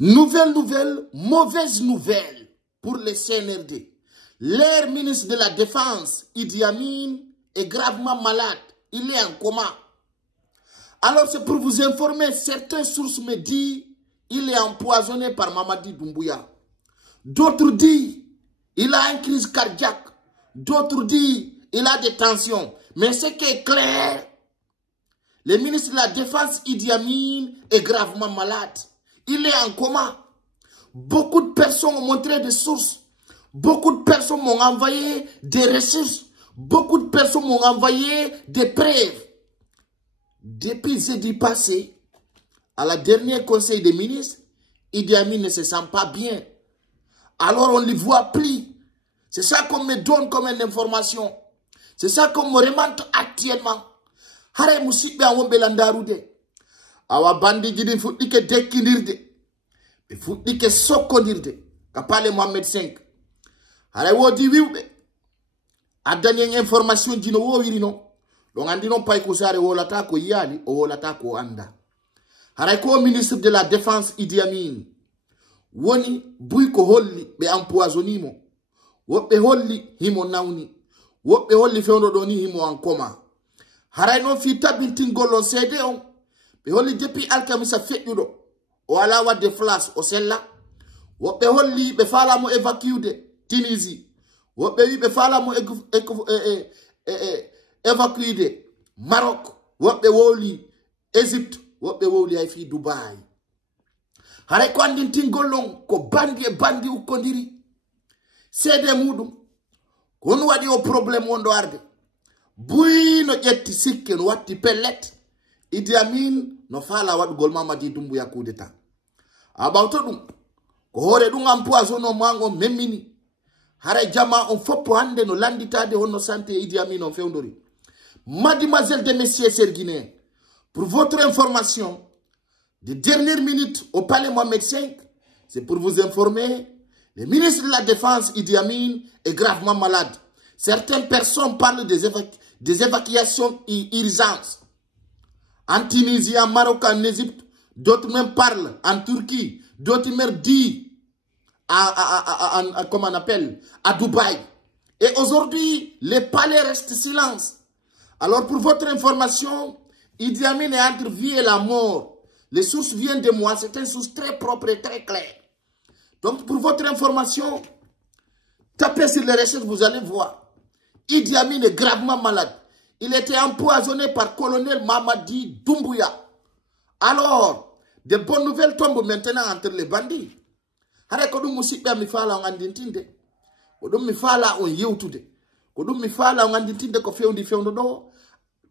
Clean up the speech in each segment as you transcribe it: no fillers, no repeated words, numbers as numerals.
Mauvaise nouvelle pour les CNRD. L'air ministre de la Défense, Idi Amin, est gravement malade. Il est en coma. Alors c'est pour vous informer, certaines sources me disent qu'il est empoisonné par Mamadi Doumbouya. D'autres disent qu'il a une crise cardiaque. D'autres disent qu'il a des tensions. Mais ce qui est clair, le ministre de la Défense, Idi Amin, est gravement malade. Il est en coma. Beaucoup de personnes ont montré des sources. Beaucoup de personnes m'ont envoyé des ressources. Beaucoup de personnes m'ont envoyé des preuves. Depuis jeudi passé, à la dernière conseil des ministres, Idi Amin ne se sent pas bien. Alors on ne le voit plus. C'est ça qu'on me donne comme une information. C'est ça qu'on me remonte actuellement. Hare musibe a wombe landarude. Awa bandi jidi futike dekinirde. Be futike sokonirde. Kapale Mohamed V. Hare wodi wiwbe. Adanye information jino wo wirino. Donc andi non pay ko sare wolata ko yali o wolata ko anda. Hare ko ministre de la Défense Idi Amin. Woni buy ko holli be empoisonimo. Wobbe holli himo nawni. Wobbe holli fewno doni himo en coma. Haray non fi tabintingol cede on. Be holli depuis alkamisa feƴƴuɗo o ala wadde flash o sella. Wobbe holli be fala mo évacude Tunisie. Wobbe wi be fala mo évacude Maroc. Wobbe woli Égypte. Wobbe woli ay fi Dubai. Haray ko andintingol on ko bandi e bandi ukkondiri. Sede mudum kon wadi o problème wondo arde. Buy no ƴetti sikke no watti pellet. Idi Amin no fala waɗugol Mamadi Doumbouya coup d'état. Abawto ɗum ko hoore ɗum empoisonno mango memmini. Hara jama on foppo hande no landitade honno santé Idi Amin on fewndori. Mademoiselles et messieurs Serguinéens, pour votre information, de dernière minute au palais Mohamed V, c'est pour vous informer, le ministre de la Défense Idi Amin est gravement malade. Certaines personnes parlent des évacuations urgentes. En Tunisie, en Maroc, en Égypte, d'autres même parlent en Turquie, d'autres même disent comment on appelle, à Dubaï. Et aujourd'hui, les palais restent silence. Alors pour votre information, Idi Amin est entre vie et la mort. Les sources viennent de moi, c'est une source très propre et très claire. Donc pour votre information, tapez sur les recherches, vous allez voir. Idi Amin est gravement malade. Il était empoisonné par colonel Mamadi Doumbouya. Alors, de bonnes nouvelles tombent maintenant entre les bandits. Hare ko dum musibe mi fala on andintinde. Ko dum mi fala on yewtude. Ko dum mi fala on andintinde ko fewndi fewndo do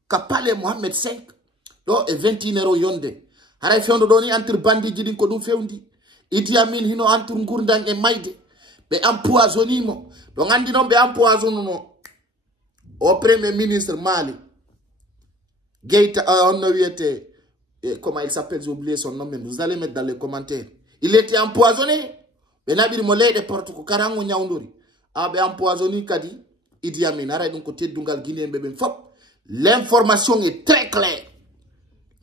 kapale Mohamed V do e 21 yonde. Hare fewndo do ni entre bandits jidin ko dum fewndi. Idi Amin hino entre ngurdang e mayde. Be empoisonimo. Do ngandi non be empoisonno. Au premier ministre Mali, Geita, comment il s'appelle, j'ai oublié son nom, mais vous allez mettre dans les commentaires. Il était empoisonné. Benabir Molé de Porto Karango Nyaundori. Abe empoisonné Kadi, Idi Amin, arrête donc côté Dungal Guinée, bébé fop. L'information est très claire.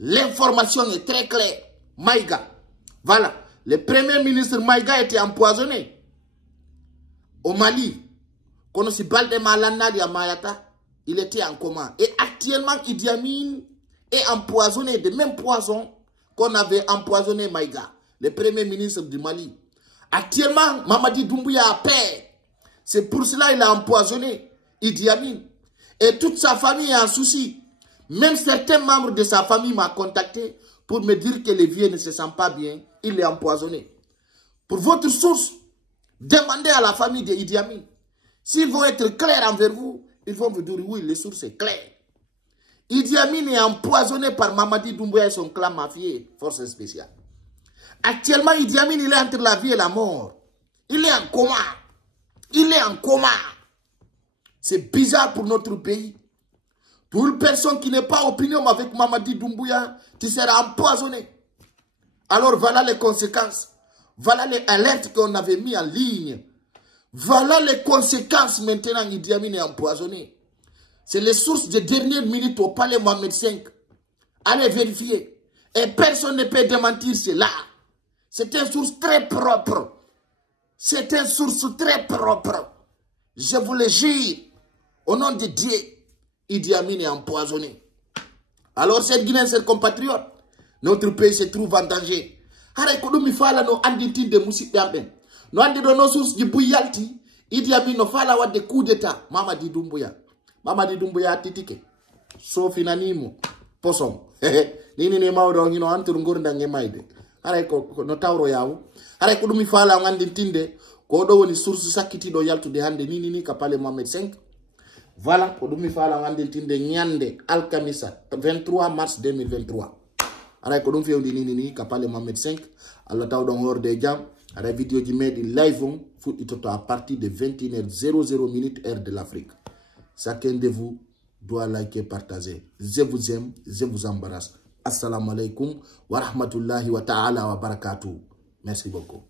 L'information est très claire. Maïga. Voilà. Le premier ministre Maïga était empoisonné. Au Mali. Quand on se parle de Malana de Mayata, il était en coma. Et actuellement, Idi Amin est empoisonné de même poison qu'on avait empoisonné Maïga, le premier ministre du Mali. Actuellement, Mamadi Doumbouya a peur. C'est pour cela qu'il a empoisonné Idi Amin. Et toute sa famille est en souci. Même certains membres de sa famille m'ont contacté pour me dire que le vieux ne se sent pas bien. Il est empoisonné. Pour votre source, demandez à la famille de Idi Amin. S'ils vont être clairs envers vous, ils vont vous dire oui, les sources sont claires. Idi Amin est empoisonné par Mamadi Doumbouya et son clan mafieux, force spéciale. Actuellement, Idi Amin, il est entre la vie et la mort. Il est en coma. Il est en coma. C'est bizarre pour notre pays. Toute personne qui n'est pas opinion avec Mamadi Doumbouya, tu seras empoisonné. Alors voilà les conséquences. Voilà les alertes qu'on avait mis en ligne. Voilà les conséquences maintenant. Idi Amin est empoisonné. C'est les sources de dernière minute au palais Mohamed V. Allez vérifier. Et personne ne peut démentir cela. C'est une source très propre. C'est une source très propre. Je vous le jure. Au nom de Dieu, Idi Amin est empoisonné. Alors, cette Guinée, c'est compatriote. Notre pays se trouve en danger. Haray ko dum mi fala no andi tinde musidɓe amɓen. No andi do no source ji buyalti. Idi Amin no fala wadde coup d'état. Mamadi Doumbouya titike. Sofinanimo. Posom. Nini mawdo ngino antur ngorndange mayde. Haray ko no tawro yawu. Haray ko dum mi fala andi tinde ko do woni source sakkitiɗo yaltude hande ni ka pale Mohamed 5. Voilà ko dum mi fala andi tinde nyande alkamisa 23 mars 2023. Aray ko dum fewndi ni ka pale Mohamed 5. Allah tawdon horde jam. Aray vidéo ji medi live on fuɗɗitoto à partir de 21h00 minutes heure de l'Afrique. Chacun de vous doit liker, partager. Je vous aime, je vous embrasse. Assalamu alaikum wa rahmatullahi wa ta'ala wa barakatuh. Merci beaucoup.